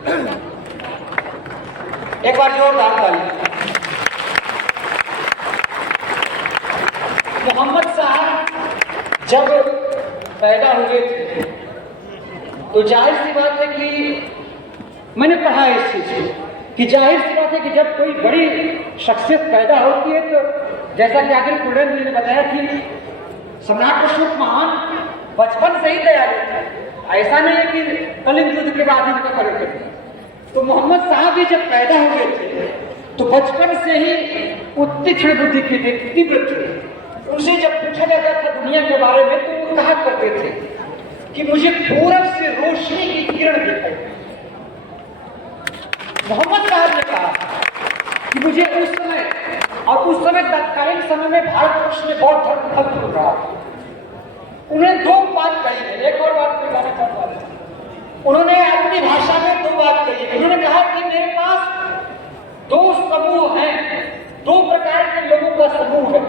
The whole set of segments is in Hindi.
एक बार जोरदार ताली। मोहम्मद साहब जब पैदा हुए थे तो जाहिर सी बात है कि मैंने पढ़ा इस चीज को कि जाहिर सी बात है कि जब कोई बड़ी शख्सियत पैदा होती है तो जैसा कि आखिर कुलरन जी ने बताया कि सम्राट अशोक महान बचपन से ही दयालु थे। ऐसा नहीं है कि कलिंग युद्ध के बाद इनका परिवर्तन हुआ। तो मोहम्मद साहब भी जब पैदा हुए थे तो बचपन से ही तीक्ष्ण बुद्धि के थे, तीव्र थे। उनसे जब पूछा जाता था दुनिया के बारे में तो वो कहा करते थे कि मुझे पूरब से रोशनी की किरण दिखाई। मोहम्मद साहब ने कहा कि मुझे उस समय तत्कालीन समय में भारतवर्ष में बौद्ध धर्म खत्म हो रहा था। उन्हें दो बात कही है, एक और बात मैं कहना चाहता हूं। उन्होंने अपनी भाषा में दो बात कही है। उन्होंने कहा कि मेरे पास दो समूह हैं, दो प्रकार के लोगों का समूह है।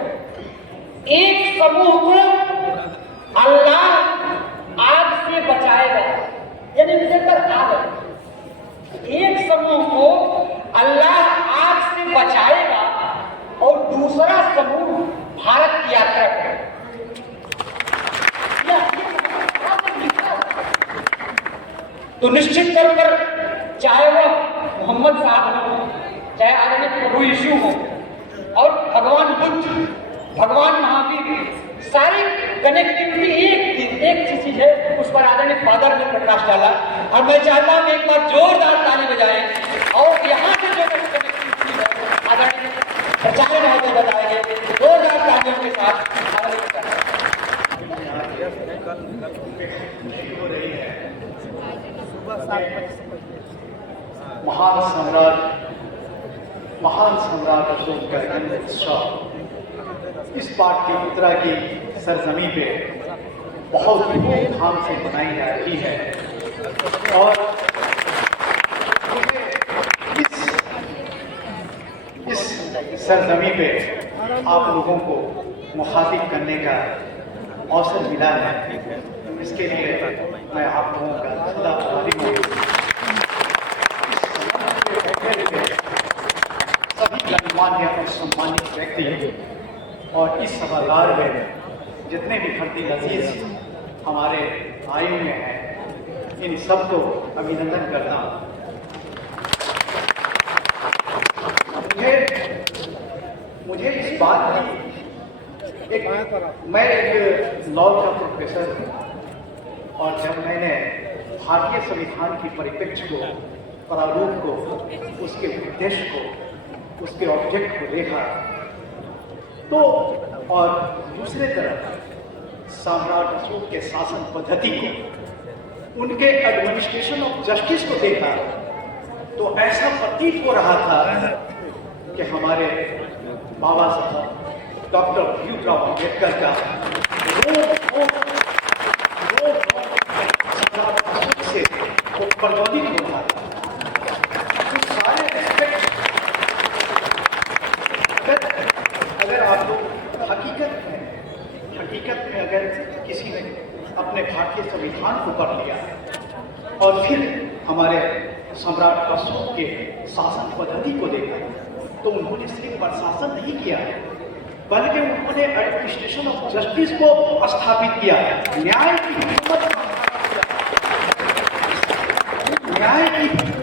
एक समूह को अल्लाह आग से बचाएगा, यानी निकलकर आग है। एक समूह को अल्लाह आग से बचाएगा और दूसरा समूह भारत की यात्रा करेगा। तो निश्चित तौर पर चाहे वह मोहम्मद साहब हो, चाहे आदरणीय प्रभु यीशु हो और भगवान बुद्ध, भगवान महावीर, सारी कनेक्टिविटी एक चीज है। उस पर आदरणीय फादर ने प्रकाश डाला और मैं चाहता हूं एक बार जोरदार ताली बजाएं और यहाँ से जो कनेक्टिविटी है आदरणीय प्रचार्य महोदय बताएंगे जोरदार तालियों के साथ। महान सम्राट अशोक का जन्म उत्सव इस पाटलिपुत्रा की सरजमी पे बहुत धूमधाम से मनाई जा रही है और इस सरजमी पे आप लोगों को मुखातिब करने का अवसर मिला है। इसके लिए मैं आप लोगों का सदा आभारी हूँ। सभी गणमान्य और सम्मानित व्यक्ति और इस सभागार में जितने भी खर्दी अजीज हमारे आयु में हैं, इन सबको अभिनंदन करता हूँ। मुझे इस बात की मैं एक लॉ का प्रोफेसर हूँ और जब मैंने भारतीय संविधान की परिप्रेक्ष्य को, प्रारूप को, उसके उद्देश्य को, उसके ऑब्जेक्ट को देखा तो और दूसरे तरफ सम्राट अशोक के शासन पद्धति को, उनके एडमिनिस्ट्रेशन ऑफ जस्टिस को देखा तो ऐसा प्रतीत हो रहा था कि हमारे बाबा साहब डॉक्टर भीमराव अम्बेडकर का से वो प्रज्वलित हो रहा था। तो सारे एस्पेक्ट अगर आप लोग हकीकत में अगर किसी ने अपने भारतीय संविधान को पढ़ लिया और फिर हमारे सम्राट अशोक के शासन पद्धति को देखा तो उन्होंने सिर्फ प्रशासन नहीं किया बल्कि उन्होंने एडमिनिस्ट्रेशन ऑफ जस्टिस को स्थापित किया, न्याय की हुकूमत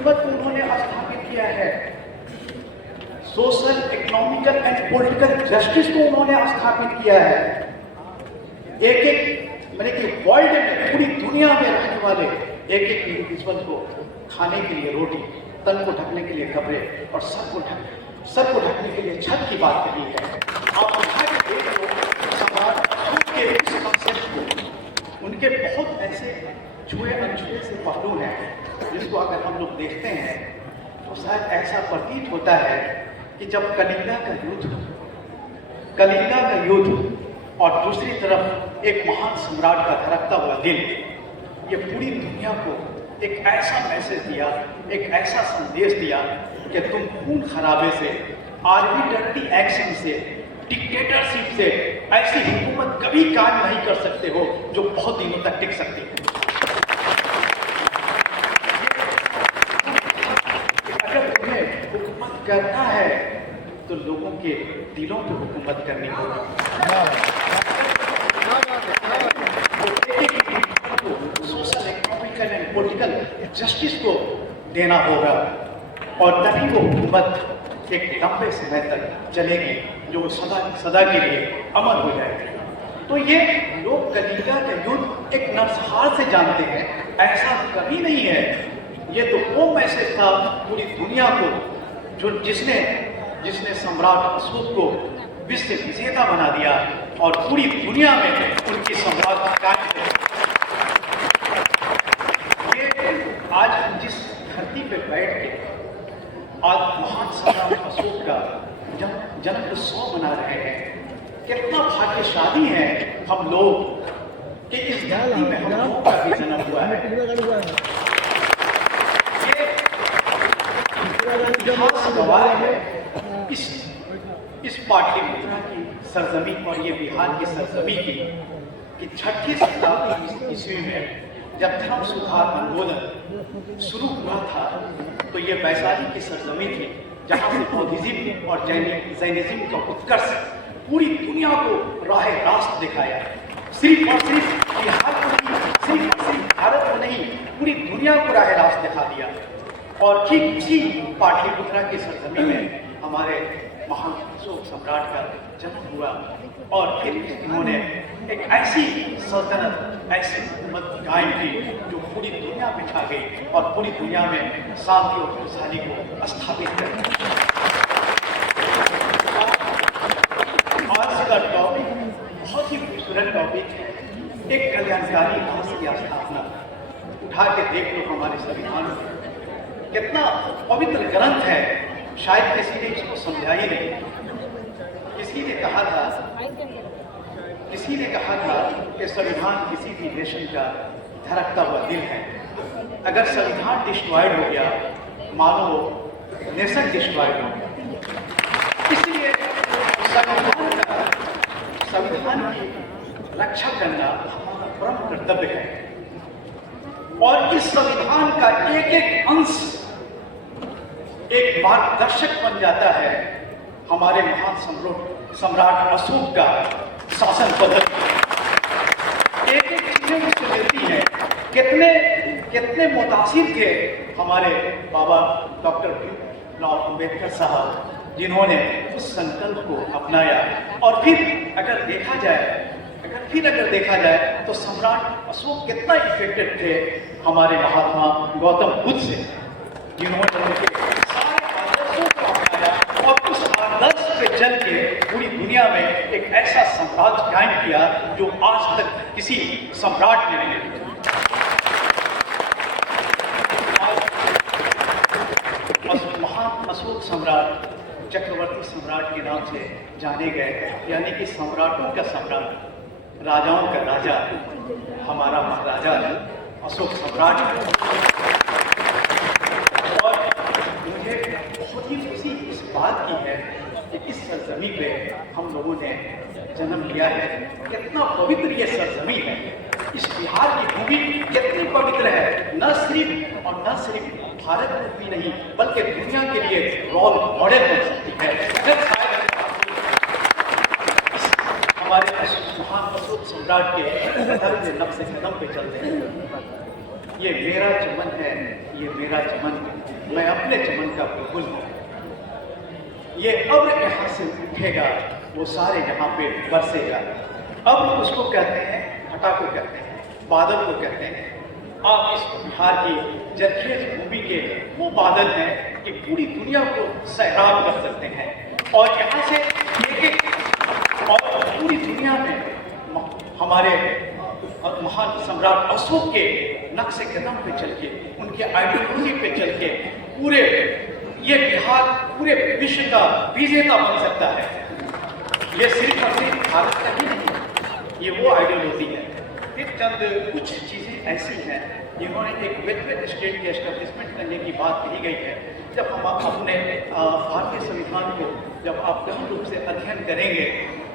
को उन्होंने स्थापित किया है, social, economical and political justice को उन्होंने स्थापित किया है। एक मैंने कि वर्ल्ड में, पूरी दुनिया में रहने वाले एक इंडिविजुअल को खाने के लिए रोटी, तन को ढकने के लिए कपड़े और सर को ढकने के लिए छत की बात कही है। आप के इस कंसेप्ट को, उनके बहुत ऐसे छुए अनछुए से पहलू हैं जिसको अगर हम लोग देखते हैं तो शायद ऐसा प्रतीत होता है कि जब कलिंगा का युद्ध और दूसरी तरफ एक महान सम्राट का धड़कता हुआ दिल, ये पूरी दुनिया को एक ऐसा मैसेज दिया, एक ऐसा संदेश दिया कि तुम खून खराबे से, आर्बिट्ररी एक्शन से, डिक्टेटरशिप से ऐसी हुकूमत कभी काम नहीं कर सकते हो जो बहुत दिनों तक टिक सकती है। करना है तो लोगों के दिलों पर हुकूमत करनी होगी। Social, economical and political justice को देना होगा और तभी वो हुकूमत एक लंबे समय तक चलेगी जो सदा सदा के लिए अमर हो जाएगी। तो ये लोग कलिंगा का युद्ध एक नरसंहार से जानते हैं, ऐसा कभी नहीं है। ये तो वो मैसेज था पूरी दुनिया को, जो जिसने सम्राट अशोक को विश्व विजेता बना दिया और पूरी दुनिया में उनकी सम्राट कायम है। ये आज हम जिस धरती पे बैठ के आज महान सम्राट अशोक का जन्म उत्सव मना रहे हैं, कितना भाग्यशाली है हम लोग कि इस धरती में हम लोगों का भी जन्म हुआ है। ये इतिहास गवाह है इस पाटलिपुत्र की सरजमी और ये बिहार की सरजमी की कि 6वीं शताब्दी ईस्वी में जब धर्म सुधार आंदोलन शुरू हुआ था तो ये वैशाली की सरजमी थी, जहाँ से बौद्धिज्म और जैनिज्म का उत्कर्ष पूरी दुनिया को राह रास्त दिखाया। सिर्फ और सिर्फ बिहार को नहीं, सिर्फ और सिर्फ भारत को नहीं, पूरी दुनिया को राह रास्त दिखा दिया। और ठीक उसी पाटलिपुत्रा की सरजमी में हमारे महान अशोक सम्राट का जन्म हुआ और फिर इन्होंने एक ऐसी सल्तनत, ऐसी हुकूमत कायम की जो पूरी दुनिया में छा गई और पूरी दुनिया में शांति और खुशहाली को स्थापित कर दी। आज का टॉपिक बहुत ही खूबसूरत टॉपिक है, एक कल्याणकारी राष्ट्र की स्थापना। उठा के देख लो हमारे संविधान में कितना पवित्र ग्रंथ है, शायद किसी ने इसको समझा ही नहीं। किसी ने कहा था कि संविधान किसी भी नेशन का धड़कता हुआ दिल है। अगर संविधान डिस्ट्रॉयड हो गया, मानो नेशन डिस्ट्रॉयड हो गया। इसलिए संविधान की रक्षा करना हमारा परम कर्तव्य है और इस संविधान का एक एक अंश एक मार्गदर्शक बन जाता है हमारे महान सम्राट अशोक का शासन पद्धति। एक एक चीजें मुझे मिलती है। कितने मुतासिर थे हमारे बाबा डॉक्टर भीमराव अम्बेडकर साहब, जिन्होंने उस संकल्प को अपनाया। और फिर अगर देखा जाए तो सम्राट अशोक कितना इफेक्टेड थे हमारे महात्मा गौतम बुद्ध से, जिन्होंने उनके सारे आदर्शों को अपनाया और उस आदर्श पे चल के पूरी दुनिया में एक ऐसा साम्राज्य कायम किया जो आज तक किसी सम्राट ने नहीं किया। महान अशोक सम्राट चक्रवर्ती सम्राट के नाम से जाने गए, यानी कि सम्राटों का सम्राट, राजाओं का राजा, हमारा महाराजा अशोक सम्राट। और मुझे बहुत ही खुशी इस बात की है कि इस सरजमी पे हम लोगों ने जन्म लिया है। कितना पवित्र ये सरजमी है, इस बिहार की भूमि कितनी पवित्र है, न सिर्फ भारत में भी नहीं बल्कि दुनिया के लिए रोल मॉडल बन सकती है। अगर शायद हमारे महान अशोक सम्राट के कदम से नक्शे कदम पे चलते हैं। ये मेरा चमन है, ये मेरा चमन, मैं अपने चमन का बिल्कुल हूँ। ये अब्र यहाँ से उठेगा, वो सारे यहाँ पे बरसेगा। अब्र उसको कहते हैं, घटा को कहते हैं, बादल को कहते हैं। आप इस बिहार की जरखेज भूमि के वो बादल हैं कि पूरी दुनिया को सैराब कर सकते हैं। और यहाँ से एक और पूरी दुनिया में हमारे महान सम्राट अशोक के नक्शे कदम पे चल के, उनके आइडियोलॉजी पे चल के पूरे ये बिहार पूरे विश्व का विजेता बन सकता है। ये सिर्फ और सिर्फ भारत का ही नहीं, ये वो आइडियोलॉजी है। फिर चंद कुछ चीज़ें ऐसी हैं जिन्होंने एक वेलफेयर स्टेट की एस्टेब्लिशमेंट करने की बात कही गई है। जब हम अपने भारतीय संविधान को जब आप गहन रूप से अध्ययन करेंगे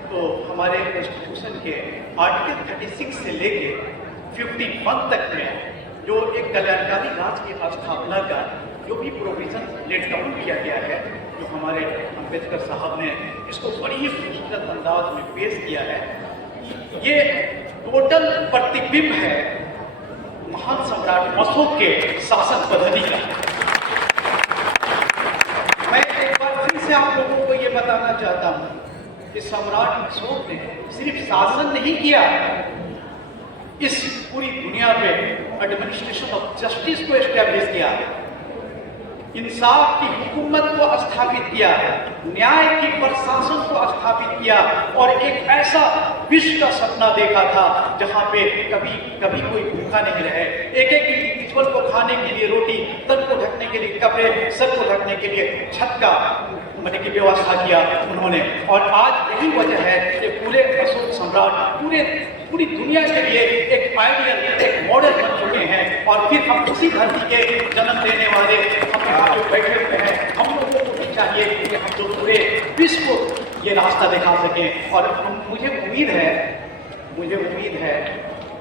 तो हमारे कॉन्स्टिट्यूशन के आर्टिकल 36 से लेके 51 तक में जो एक कल्याणकारी राज्य की स्थापना का जो भी प्रोविजन लेट डाउन किया गया है, जो हमारे अम्बेडकर साहब ने इसको बड़ी ही खूबसूरत अंदाज में पेश किया है, ये टोटल प्रतिबिंब है महान सम्राट अशोक के शासन पद्धति का। मैं एक बार फिर से आप लोगों को ये बताना चाहता हूँ कि सम्राट अशोक ने सिर्फ शासन नहीं किया, इस पूरी दुनिया पे एडमिनिस्ट्रेशन ऑफ जस्टिस को एस्टेब्लिश किया, इंसाफ की हुकूमत को स्थापित किया, न्याय की प्रशासन को स्थापित किया और एक ऐसा विश्व का सपना देखा था जहां पे कभी कभी कोई भूखा नहीं रहे, एक एक इंडिविजुअल को खाने के लिए रोटी, तन को ढकने के लिए कपड़े, सर को ढकने के लिए छत का मने की व्यवस्था किया उन्होंने। और आज यही वजह है कि पूरे अशोक सम्राट पूरी दुनिया के लिए एक आइडियल, एक मॉडल बन चुके हैं। और फिर हम उसी धरती के जन्म देने वाले हम यहाँ जो बैठे हुए हैं, हम लोगों को भी चाहिए कि हम जो पूरे विश्व को ये रास्ता दिखा सकें। और मुझे उम्मीद है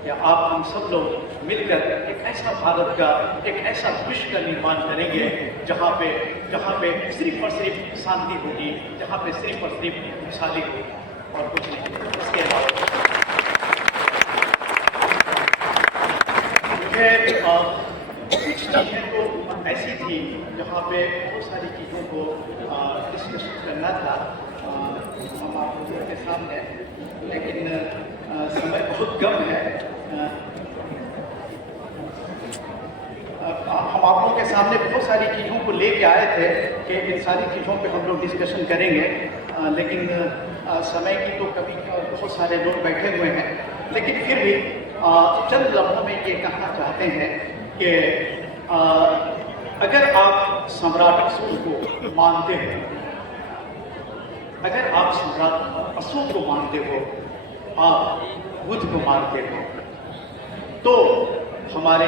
कि आप हम सब लोग मिलकर एक ऐसा भारत का, एक ऐसा विश्व का निर्माण करेंगे जहाँ पे सिर्फ और सिर्फ शांति होगी, जहाँ पे सिर्फ और सिर्फ खुशहाली होगी और कुछ नहीं। इसके अलावा कुछ चीज़ें तो ऐसी थी जहाँ पे बहुत सारी चीज़ों को डिस्कस करना था हम आप लोगों के सामने, लेकिन समय बहुत कम है। हम आप लोगों के सामने बहुत सारी चीज़ों को लेके आए थे कि इन सारी चीज़ों पे हम लोग डिस्कशन करेंगे, लेकिन समय की तो कमी है और बहुत सारे लोग बैठे हुए हैं। लेकिन फिर भी चंद लम्हों में ये कहना चाहते हैं कि अगर आप सम्राट अशोक को मानते हो, अगर आप सम्राट अशोक को मानते हो, आप बुद्ध को मानते हो, तो हमारे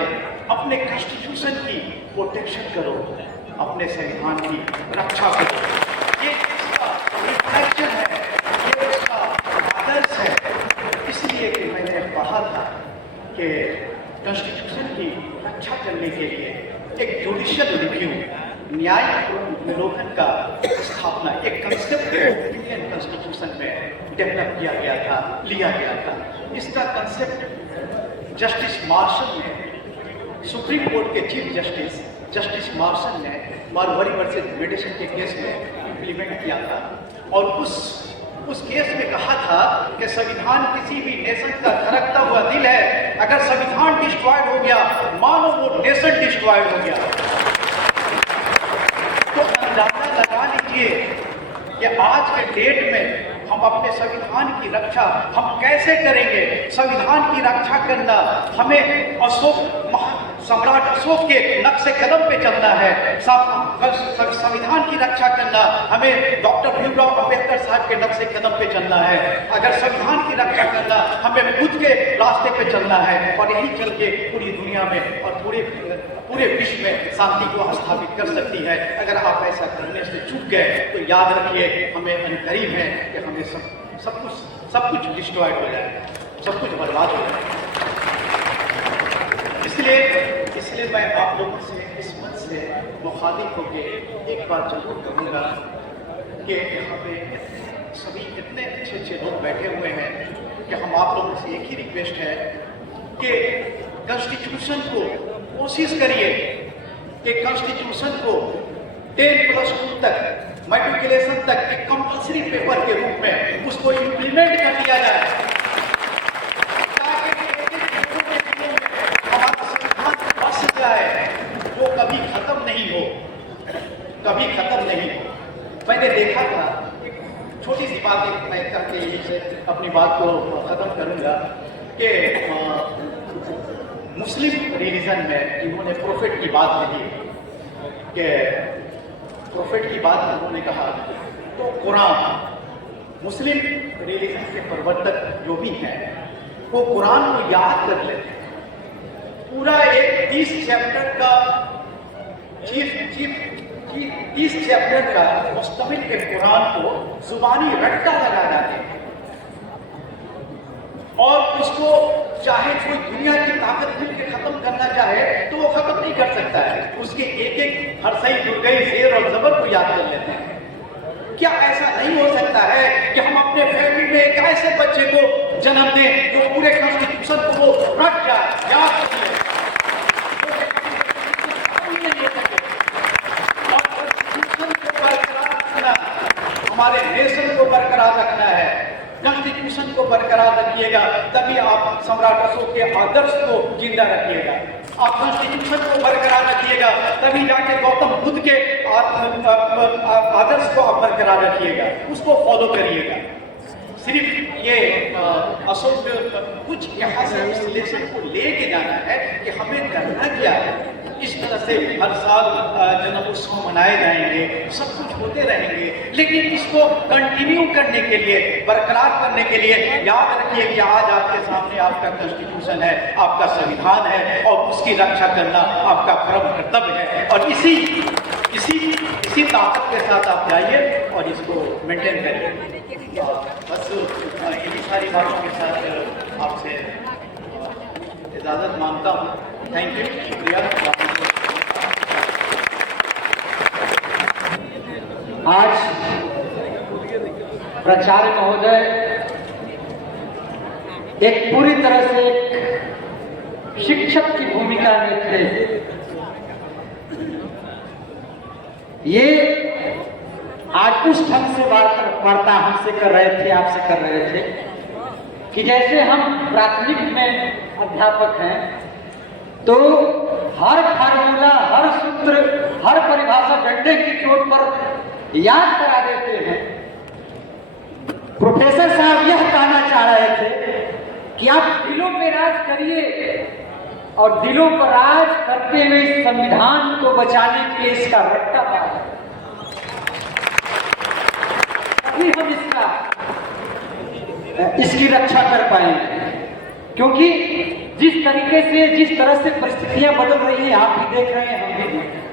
अपने कॉन्स्टिट्यूशन की प्रोटेक्शन करो, अपने संविधान की रक्षा करो। ये इसका रिफ्लेक्शन है, ये इसका आदर्श है। इसलिए कि मैंने पढ़ा था कि कॉन्स्टिट्यूशन की रक्षा करने के लिए एक जुडिशियल रिव्यू, न्याय विलोकन का स्थापना, एक कंसेप्ट इंडियन कॉन्स्टिट्यूशन में डेवलप किया गया था, लिया गया था। इसका कंसेप्ट जस्टिस मार्शल ने, सुप्रीम कोर्ट के चीफ जस्टिस मार्शल ने मारवाड़ी वर्सेस मेडिसन के केस में इम्प्लीमेंट किया था। और उस केस में कहा था कि संविधान किसी भी नेशन का धड़कता हुआ दिल है, अगर संविधान डिस्ट्रॉयड हो गया, मानो वो नेशन डिस्ट्रॉयड हो गया। तो अंदाजा लगा लीजिए कि आज के डेट में हम अपने संविधान की रक्षा हम कैसे करेंगे। संविधान की रक्षा करना हमें सम्राट अशोक के नक्शे कदम पे चलना है। संविधान की रक्षा करना हमें डॉक्टर भीमराव अम्बेडकर साहब के नक्शे कदम पे चलना है। अगर संविधान की रक्षा करना हमें बुद्ध के रास्ते पे चलना है और यही चल के पूरी दुनिया में और पूरे विश्व में शांति को स्थापित कर सकती है। अगर आप ऐसा करने से चूक गए तो याद रखिए हमें अनकरीब है कि हमें सब कुछ डिस्ट्रॉयड हो जाए, सब कुछ बर्बाद हो जाए। इसलिए मैं आप लोगों से इस मत से मुखालिफ होकर एक बात जरूर कहूँगा कि यहाँ पे सभी इतने अच्छे लोग बैठे हुए हैं कि हम आप लोगों से एक ही रिक्वेस्ट है कि कॉन्स्टिट्यूशन को कोशिश करिए कि कॉन्स्टिट्यूशन को 10+2 तक मैट्रिकुलेशन तक एक कंपल्सरी पेपर के रूप में उसको इम्प्लीमेंट कर दिया जाए, वो कभी खत्म नहीं हो। मैंने देखा था, एक छोटी सी बात एक मैं करके यहीं से अपनी बात को खत्म करूंगा कि मुस्लिम रिलीजन में इन्होंने प्रोफेट की बात कही कि प्रोफेट की बात उन्होंने कहा तो कुरान, मुस्लिम रिलीजन के प्रवर्तक जो भी हैं वो कुरान को याद कर लेते हैं। पूरा एक 30 चैप्टर का 30 चैप्टर का मुस्तमिल के कुरान को जुबानी रट्टा लगा जाते हैं और उसको चाहे कोई दुनिया की ताकत मिलकर खत्म करना चाहे तो वो खत्म नहीं कर सकता है। उसके एक हरसई, दुर्गई, शेर और जबर को याद कर लेते हैं। क्या ऐसा नहीं हो सकता है कि हम अपने फैमिली में एक ऐसे बच्चे को जन्म दें जो पूरे कॉन्स्टिट्यूशन को वो रट जाए, याद रखिए। हमारे नेशन को बरकरार रखना है, कॉन्स्टिट्यूशन को बरकरार रखिएगा, तभी आप सम्राट अशोक के आदर्श को जिंदा रखिएगा। आप कॉन्स्टिट्यूशन को बरकरार रखिएगा, तभी जाके गौतम बुद्ध के आदर्श को आप बरकरार रखिएगा, उसको फॉलो करिएगा। सिर्फ ये अशोक कुछ यहाँ से इस लेसन को लेके जाना है कि हमें करना क्या है। इस तरह से हर साल जन्मोत्सव मनाए जाएंगे, सब कुछ होते रहेंगे, लेकिन इसको कंटिन्यू करने के लिए, बरकरार करने के लिए याद रखिए कि आज आपके सामने आपका कॉन्स्टिट्यूशन है, आपका संविधान है, और उसकी रक्षा करना आपका परम कर्तव्य है। और इसी ताकत के साथ आप जाइए और इसको मेंटेन करिए। बस इन्हीं सारी बातों के साथ आपसे इजाज़त मांगता हूँ। थैंक यू, शुक्रिया। आज प्राचार्य महोदय एक पूरी तरह से एक शिक्षक की भूमिका में थे। ये आज उस ढंग से वार्ता हमसे कर रहे थे, आपसे कर रहे थे कि जैसे हम प्राथमिक में अध्यापक हैं तो हर फार्मूला, हर सूत्र, हर परिभाषा डंडे की चोट पर याद करा देते हैं। प्रोफेसर साहब यह कहना चाह रहे थे कि आप दिलों पे राज करिए, और दिलों पर राज करते हुए इस संविधान को बचाने के लिए इसका रट्टा मारे, तभी हम इसकी रक्षा कर पाएंगे। क्योंकि जिस तरीके से, जिस तरह से परिस्थितियां बदल रही हैं, आप भी देख रहे हैं, हम भी देख रहे हैं।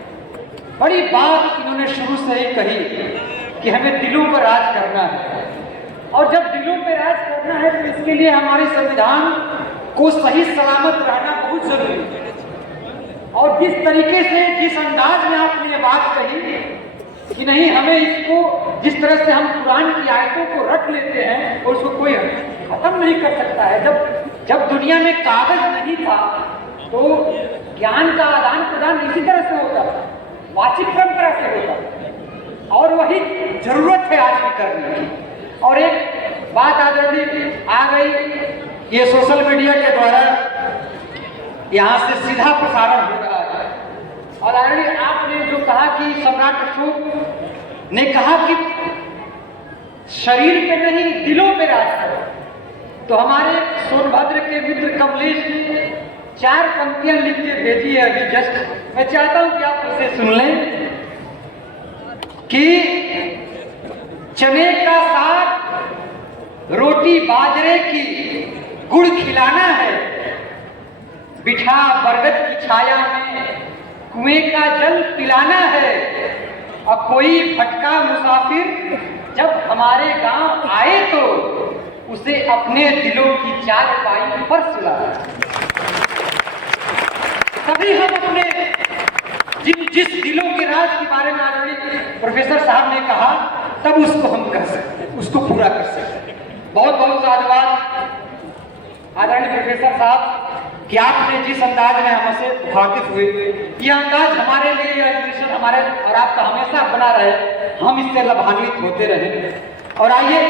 बड़ी बात इन्होंने शुरू से ही कही कि हमें दिलों पर राज करना है, और जब दिलों पर राज करना है तो इसके लिए हमारे संविधान को सही सलामत रहना बहुत जरूरी है। और जिस तरीके से, जिस अंदाज में आपने ये बात कही कि नहीं, हमें इसको, जिस तरह से हम कुरान की आयतों को रख लेते हैं और उसको कोई खत्म नहीं कर सकता है। जब दुनिया में कागज नहीं था तो ज्ञान का आदान प्रदान इसी तरह से होता था, वाचिक परंपरा से होता था, और वही जरूरत है आज भी करने की। और एक बात आ गई, ये सोशल मीडिया के द्वारा यहाँ से सीधा प्रसारण हो रहा है। और आदरणीय आपने जो कहा कि सम्राट अशोक ने कहा कि शरीर पे नहीं दिलों पे राज करो, तो हमारे सोनभद्र के मित्र कमलेश ने 4 पंक्तियां लिख के भेजी है अभी जस्ट। मैं चाहता हूं कि आप उसे सुन लें कि चने का साग, रोटी बाजरे की, गुड़ खिलाना है, बिठा बरगद की छाया में कुएं का जल पिलाना है, और कोई भटका मुसाफिर जब हमारे गांव आए तो उसे अपने दिलों की चारपाई पर सुलाना। तभी हम अपने जिस दिलों के राज के बारे में आदरणीय प्रोफेसर साहब ने कहा, तब उसको हम कर सकते, उसको पूरा कर सकते। बहुत बहुत धन्यवाद आदरणीय प्रोफेसर साहब कि आपने जिस अंदाज में हमसे मुखातिब हुए, यह अंदाज हमारे लिए, यह एजुकेशन हमारे और आपका हमेशा बना रहे, हम इससे लाभान्वित होते रहे। और आइए